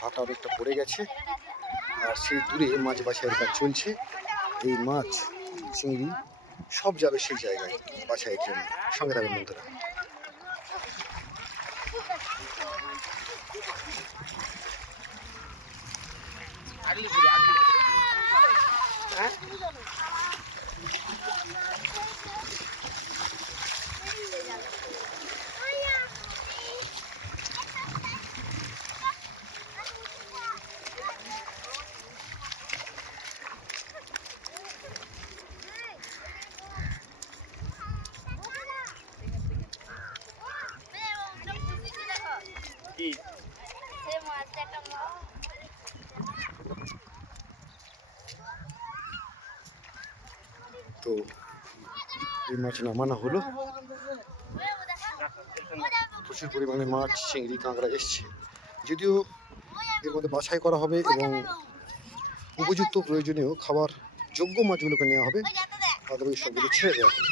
ভাটা অনেকটা পড়ে গেছে আর সেই দূরে মাছ বাছাইয়ের কাজ চলছে। এই মাছ চিংড়ি সব যাবে সেই জায়গায় বাছাইয়ের জন্য। সঙ্গে থাকবেন বন্ধুরা। তো এই মাছ নামানো হলো। প্রচুর পরিমাণে মাছ চিংড়ি কাঁকড়া এসছে, যদিও এর মধ্যে বাছাই করা হবে এবং উপযুক্ত প্রয়োজনীয় খাবার যোগ্য মাছগুলোকে নেওয়া হবে, তাদের ওই সবগুলো ছেড়ে দেওয়া হবে।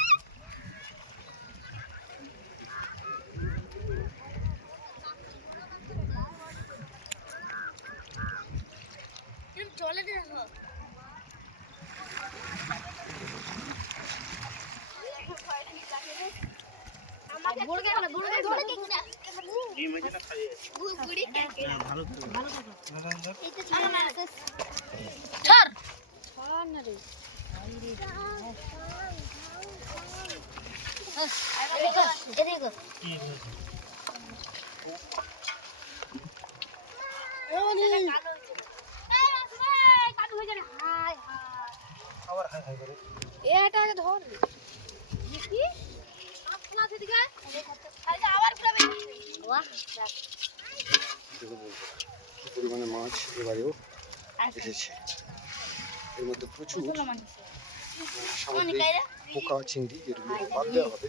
কি পরিমাণে মাছ এবারেও এসেছে। এর মধ্যে প্রচুর সামুদ্রিক পোকা চিংড়ি যেগুলো বাদ দেওয়া হবে,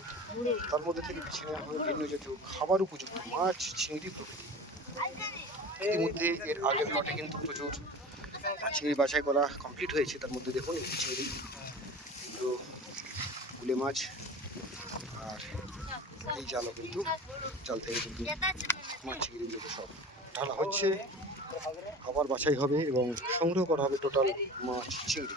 তার মধ্যে থেকে বেছে নেওয়া হবে ভিন্ন জাতীয় খাবার উপযুক্ত মাছ চিংড়ি প্রভৃতি। ইতিমধ্যে এর আগের লটে কিন্তু প্রচুর চিংড়ি বাছাই করা কমপ্লিট হয়েছে। তার মধ্যে দেখুন এই চিংড়ি, এগুলো গুলে মাছ, আর এই জালও কিন্তু জাল থেকে কিন্তু মাছ চিংড়িগুলোকে সব ঢালা হচ্ছে, আবার বাছাই হবে এবং সংগ্রহ করা হবে টোটাল মাছ চিংড়ি।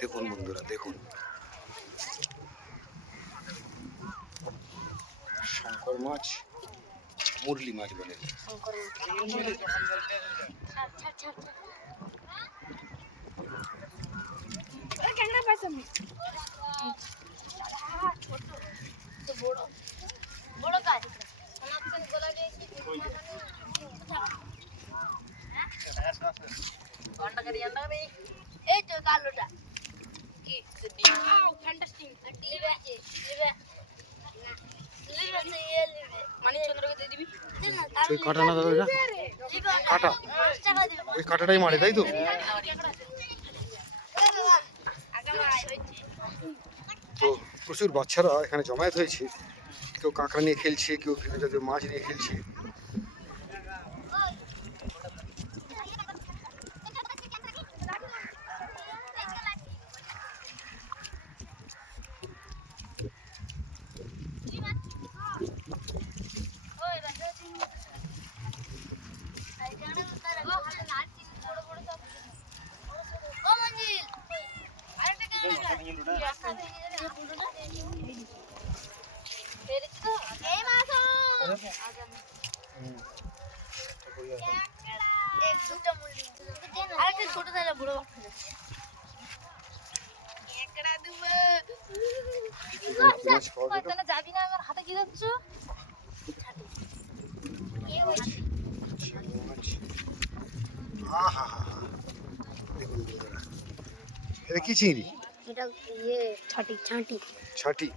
দেখুন বন্ধুরা, দেখুন শঙ্কর মাছ, মুরলি মাছ বলে। এই তো কালোটা কি ফ্যান্টাস্টিক ওই কাটা না দাদা, কাটা, ওই কাটাটাই মারে তাই তো। তো প্রচুর বাচ্চারা এখানে জমায়েত হয়েছে, কেউ কাঁকড়া নিয়ে খেলছে, কেউ বিভিন্ন জাতীয় মাছ নিয়ে খেলছে। যাবি না, আমার হাতে কি যাচ্ছ? এটা কি চিংড়ি? এটা ইয়ে ছাটি ছাটি ছাটি।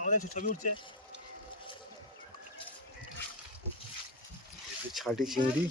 আমাদের ছবি উঠছে। ছাটি চিংড়ি।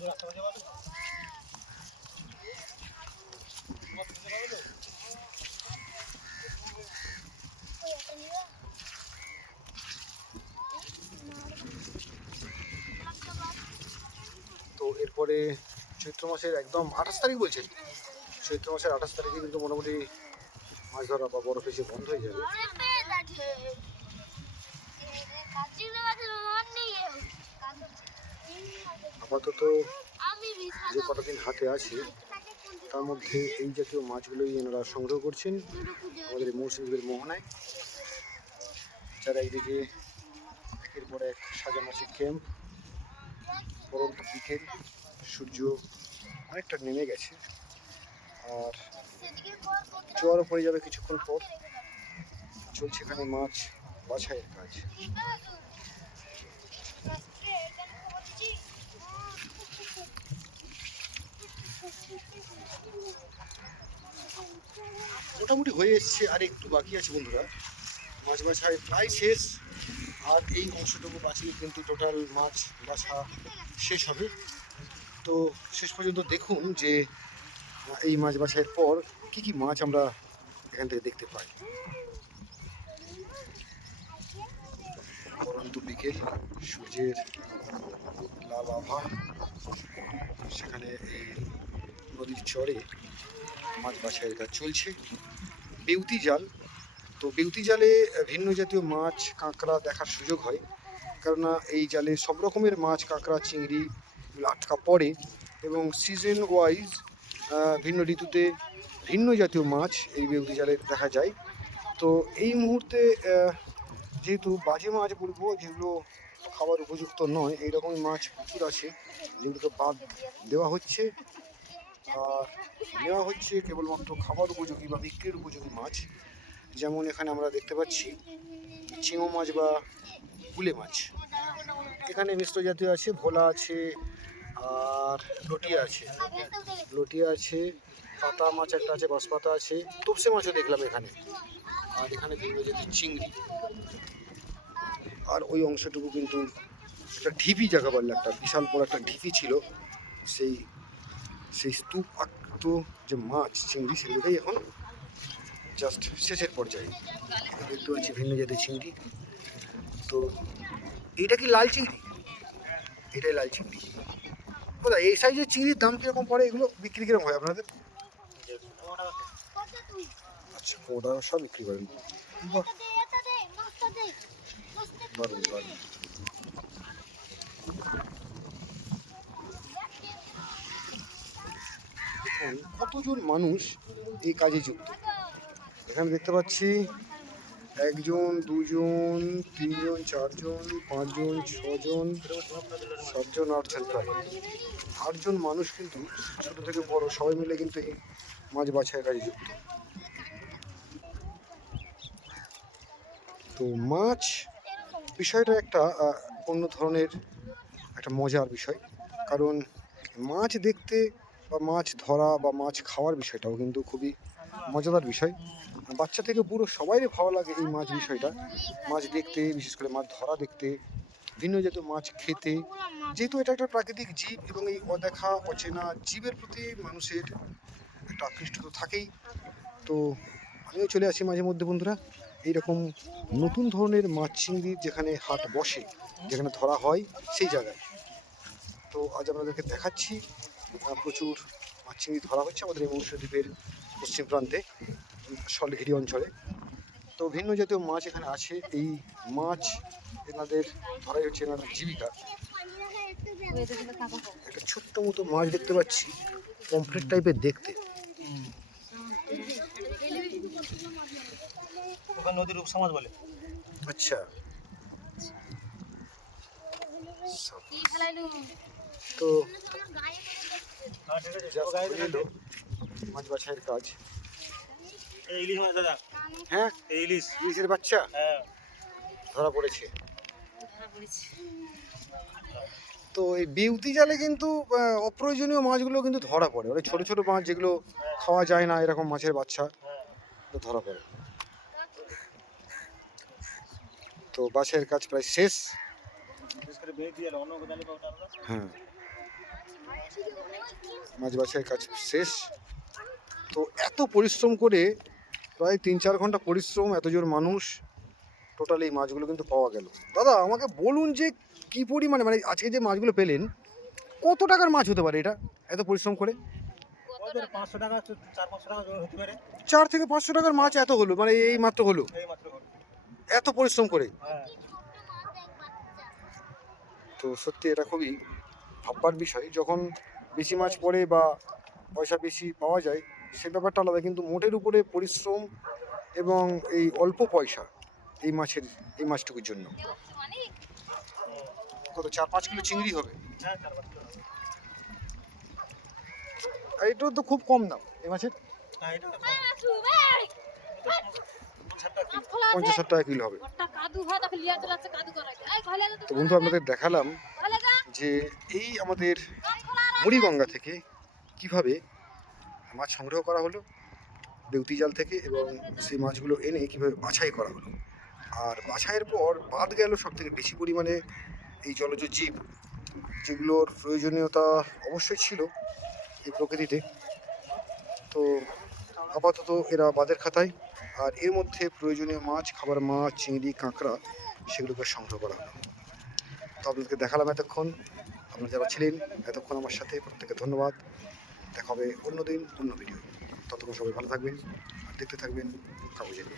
তো এরপরে চৈত্র মাসের একদম 28 তারিখ বলছেন, চৈত্র মাসের 28 তারিখে কিন্তু মোটামুটি মাছ ধরা বা বড় ফিশে বন্ধ হয়ে যাবে। আপাতত যে কটা দিন হাতে আছে তার মধ্যে এই জাতীয় মাছগুলোই এনারা সংগ্রহ করছেন আমাদের এই মৌসুমীদের মোহনায়। যারা এইদিকে একের পর এক সাজা মাছের ক্যাম্প, পরন্ত বিকেল, সূর্য অনেকটা নেমে গেছে আর জোয়ারও পড়ে যাবে কিছুক্ষণ পর। চলছে এখানে মাছ বাছাইয়ের কাজ। মোটামুটি হয়ে এসছে, আর একটু বাকি আছে বন্ধুরা। মাছ বাছাই প্রায় শেষ, আর এই অংশটুকু বাঁচিয়ে কিন্তু টোটাল মাছ বাছা শেষ হবে। তো শেষ পর্যন্ত দেখুন যে এই মাছ বাছাইয়ের পর কি কি মাছ আমরা এখান থেকে দেখতে পাই। পরন্ত বিকেল, সূর্যের লাল আভা, সেখানে এই নদীর চরে মাছ বাছাইয়ের কাজ চলছে। বেউতি জাল, তো বেউতি জালে ভিন্ন জাতীয় মাছ কাঁকড়া দেখার সুযোগ হয়, কেননা এই জালে সব রকমের মাছ কাঁকড়া চিংড়ি আটকা পড়ে এবং সিজন ওয়াইজ ভিন্ন ঋতুতে ভিন্ন জাতীয় মাছ এই বেউতি জালে দেখা যায়। তো এই মুহূর্তে যেহেতু বাজে মাছ বলবো, যেগুলো খাবার উপযুক্ত নয়, এইরকম মাছ প্রচুর আছে যেগুলোকে বাদ দেওয়া হচ্ছে আর নেওয়া হচ্ছে কেবলমাত্র খাবার উপযোগী বা বিক্রির উপযোগী মাছ। যেমন এখানে আমরা দেখতে পাচ্ছি চিংড়ি মাছ বা গুলে মাছ। এখানে মিশ্র জাতীয় আছে, ভোলা আছে আর লটিয়া আছে, লটিয়া আছে, পাতা মাছ একটা আছে, বাঁশপাতা আছে, তোপসে মাছও দেখলাম এখানে। আর এখানে ভিন্ন জাতীয় চিংড়ি। আর ওই অংশটুকু কিন্তু একটা ঢিপি জায়গা বললে, একটা বিশাল বড় একটা ঢিপি ছিল, সেই স্তূপ আঁকত যে মাছ চিংড়ি সেগুলোকেই এখন জাস্ট শেষের পর্যায়ে দেখতে পাচ্ছি ভিন্ন জাতের চিংড়ি। তো এইটা কি লাল চিংড়ি? এটাই লাল চিংড়ি। দাদা এই সাইজের চিংড়ির দাম কীরকম পড়ে? এগুলো বিক্রি কীরকম হয় আপনাদের? আচ্ছা, ওটা সব বিক্রি করেন। বাহ, দারুণ দারুণ। দেখুন কতজন মানুষ এই কাজে যুক্ত। এখানে দেখতে পাচ্ছি 1 জন 2 জন 3 জন 4 জন 5 জন 6 জন 7 জন 8 জন, প্রায় 8 জন মানুষ কিন্তু ছোট থেকে বড় সবাই মিলে কিন্তু এই মাছ বাছাইয়ের কাজে যুক্ত। তো মাছ বিষয়টা একটা অন্য ধরনের একটা মজার বিষয়, কারণ মাছ দেখতে বা মাছ ধরা বা মাছ খাওয়ার বিষয়টাও কিন্তু খুবই মজাদার বিষয়। বাচ্চা থেকে পুরো সবাইরই ভালো লাগে এই মাছ বিষয়টা, মাছ দেখতে, বিশেষ করে মাছ ধরা দেখতে, ভিন্ন জাতীয় মাছ খেতে। যেহেতু এটা একটা প্রাকৃতিক জীব এবং এই অদেখা অচেনা জীবের প্রতি মানুষের একটা আকৃষ্ট তো থাকেই। তো আমিও চলে আসি মাঝে মধ্যে বন্ধুরা এইরকম নতুন ধরনের মাছ চিংড়ির যেখানে হাট বসে, যেখানে ধরা হয় সেই জায়গায়। তো আজ আপনাদেরকে দেখাচ্ছি প্রচুর মাছ চিংড়ি ধরা হচ্ছে আমাদের এই মৌসুমী দ্বীপের পশ্চিম প্রান্তে শলঘিরি অঞ্চলে। তো ভিন্ন জাতীয় মাছ এখানে আছে। এই মাছ এনাদের ধরাই হচ্ছে এনাদের জীবিকা। একটা ছোট্ট মতো মাছ দেখতে পাচ্ছি, পমফ্রেট টাইপের দেখতে। ওখানে নদীর রূপসা মাছ বলে। আচ্ছা, তো মাছ বাছাইয়ের কাজ। ইলিশ মাছ দাদা, হ্যাঁ ইলিশের বাচ্চা ধরা পড়েছে। তো এই বিউতি জালে কিন্তু অপ্রয়োজনীয় মাছগুলো কিন্তু ধরা পড়ে, মানে ছোট ছোট মাছ যেগুলো খাওয়া যায় না, এরকম মাছের বাচ্চা ধরা পড়ে। তো বাছাইয়ের কাজ প্রায় শেষ। হ্যাঁ, মাছ বাছাই কাজ শেষ। তো এত পরিশ্রম করে প্রায় 3-4 ঘন্টা পরিশ্রম, এত জোর মানুষ, টোটালি এই মাছগুলো কিন্তু পাওয়া গেল। দাদা আমাকে বলুন যে কী পরিমাণে, মানে আজকে যে মাছগুলো পেলেন কত টাকার মাছ হতে পারে এটা, এত পরিশ্রম করে? ওদের 500 টাকা 400-500 টাকা জোর হতে পারে। 4 থেকে 500 টাকার মাছ এত হলো, মানে এই মাত্র হলো এই মাত্র হলো। এত পরিশ্রম করে। হ্যাঁ তো সত্যি এটা খুবই ভাববার বিষয়, যখন বেশি মাছ পড়ে বা পয়সা বেশি পাওয়া যায় সে ব্যাপারটা আলাদা, কিন্তু মোটের উপরে পরিশ্রম এবং এই অল্প পয়সা এই মাছটুকুর জন্য। কত 4-5 কিলো চিংড়ি হবে? হ্যাঁ 4-5 কিলো। আর এটাও তো খুব কম দাম এই মাছের, হ্যাঁ এটা 50-60 টাকা কিলো হবে। তো বন্ধু আপনাদের দেখালাম যে এই আমাদের মুড়িগঙ্গা থেকে কিভাবে মাছ সংগ্রহ করা হলো বেউতি জাল থেকে, এবং সেই মাছগুলো এনে কীভাবে বাছাই করা হলো। আর বাছাইয়ের পর বাদ গেল সব থেকে বেশি পরিমাণে এই জলজ জীব, যেগুলোর প্রয়োজনীয়তা অবশ্যই ছিল এই প্রকৃতিতে। তো আপাতত এরা বাদের খাতায়, আর এর মধ্যে প্রয়োজনীয় মাছ, খাবার মাছ, চিংড়ি, কাঁকড়া, সেগুলোকে সংগ্রহ করা হলো। তো আপনাদেরকে দেখালাম এতক্ষণ, আপনারা যারা ছিলেন এতক্ষণ আমার সাথে, প্রত্যেকে ধন্যবাদ। দেখা হবে অন্য দিন অন্য ভিডিও। ততক্ষণ সবাই ভালো থাকবেন আর দেখতে থাকবেন কাগজের।